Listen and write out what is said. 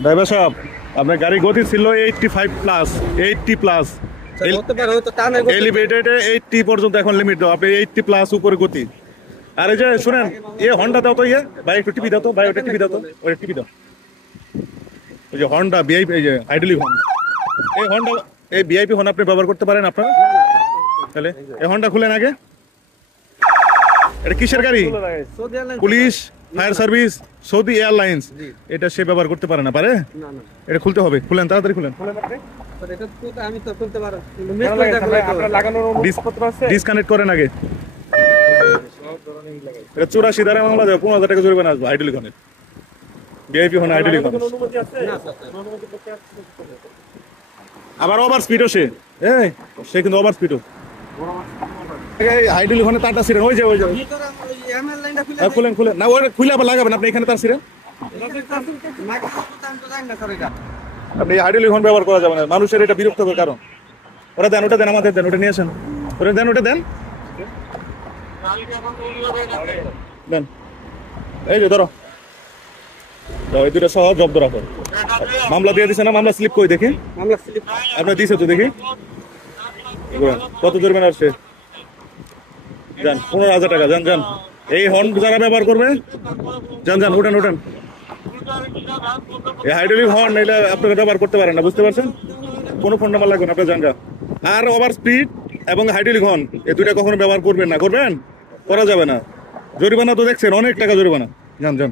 Driver সাহেব আপনার গাড়ি গতি ছিল 85+, 80+। এলিভেটেডে 80 পর্যন্ত এখন লিমিট দাও, আপনি 80+ উপরে গতি। আর এই যে শুনেন, হন্ডা দাও তো, ভাই একটু টিভি দাও তো, ভাই ওটা টিভি দাও তো, ওটা টিভি দাও। ওই যে হন্ডা ভিআইপি, এই যে আইডলি হন্ডা, এই হন্ডা, এই ভিআইপি হন্ডা আপনি ব্যবহার করতে পারেন আপনারা। তাহলে এই হন্ডা খুলেন আগে। এটা কিসের গাড়ি? Police, fire service, Saudi airlines. এটা সে ব্যবহার করতে পারে না, পারে? এটা খুলতে হবে, খুলেন তাড়াতাড়ি খুলেন। ডিসকানেক্ট করেন আগে। এটা 84 ধারা মামলা যাবে, 15,000 টাকা জরিমানা আসবে। আইডল খানের ভিআইপি হন, আইডল খান। আবার ওভার স্পিডও সে কিন্তু ওভার স্পিডও। আইডল খানে তারটা ছিলেন, ওই যে খুলেন খুলেন না, ওই খুলে আবার লাগাবেন আপনি এখানে তার ছিলেন। আপনি আইডল খান ব্যবহার করা যাবে না, মানুষের এটা বিরক্ত হবে। কারণ ওটা দেন, ওটা দেন, আমাদের দেন, ওটা নিয়ে আসেন, ওটা দেন, ওটা দেন, দেন। এই যে ধরো, এই দুটা সহ জব্দ রাখো। মামলা দিয়ে দিছে না? মামলা স্লিপ কই দেখি, আপনার দিছে তো দেখি। কত জরিমানা আসছে? যান, 15,000 টাকা। যান যান, এই হর্ন যারা ব্যবহার করবে, যান যান, উঠেন উঠেন। এই হাইড্রোলিক হর্ন এটা আপনারা ব্যবহার করতে পারেন না, বুঝতে পারছেন? কোনো ফোন নাম্বার লাগবে না, আপনার যান যান। আর ওভার স্পিড এবং হাইড্রোলিক হর্ন এই দুইটা কখনো ব্যবহার করবেন না, করবেন? করা যাবে না। জরিমানা তো দেখছেন, অনেক টাকা জরিমানা। যান যান।